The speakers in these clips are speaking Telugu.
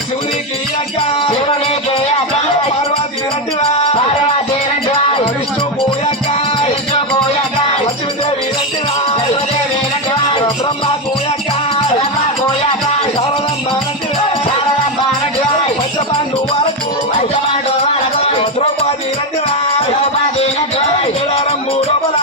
శివునికి పార్వతి విష్ణుకు లక్ష్మీదేవి బ్రహ్మకు పంచపాండు వరకు ద్రౌపది రంగు లోపల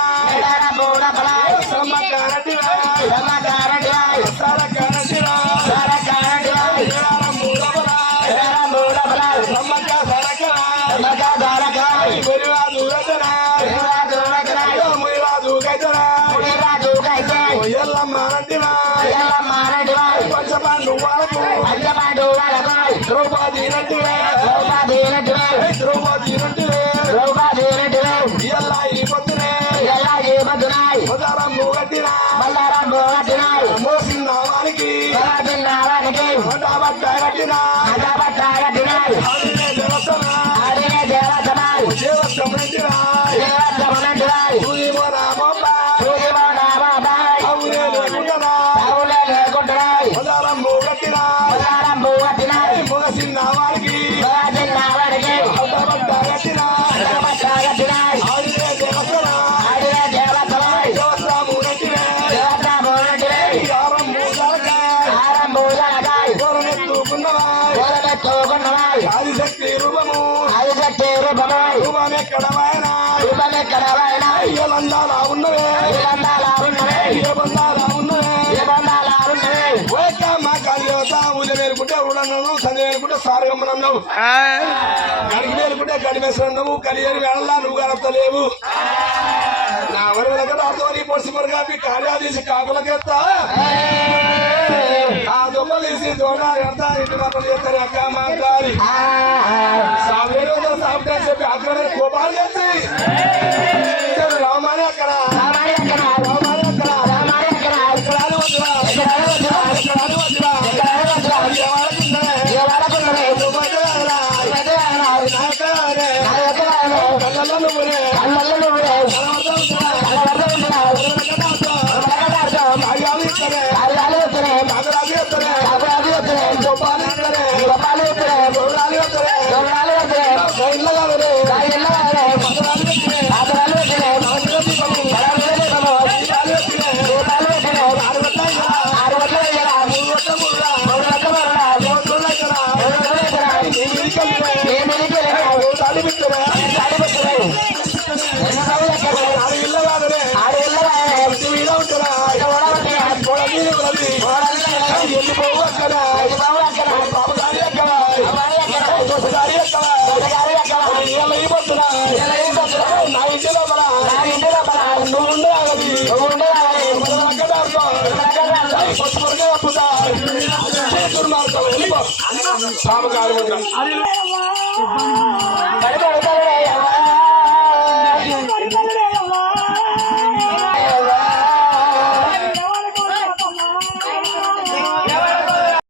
పంచపాండు వరకు ద్రౌపది ఎలా ఈ పొద్దునే మదారంబు కట్టిన మోసిన వారికి బట్ట కట్టిన మదారంబు కట్టిన మొగసిన వారికి బట్ట కట్టిన ఆదిశక్తి రూపము రూపమెక్కడమైనా బంధాలా ఉన్నవే మా కలిత ఊళ్ళ వేలుకుంటే ఉడన్నావు సంధి వేలుకుంటే సారగమ్మనన్నావు గడికి వేలుకుంటే గడిమేసన్నావు కలియని వేళలా నువ్వు గడపలేవు నా వరి దగ్గర అర్థమని పొడిసి పొరగాపి కార్యాదీసి కాకులకెత్తా ఆ దొమ్మలు తీసి దొంగలు ఎడతా ఇంటి మాటలు చేస్తారు అక్క మాట్లాడి సాగుడు సాగుతారు చెప్పి అక్కడ కోపాలు చేసి రామాని అక్కడ సాబు కాదు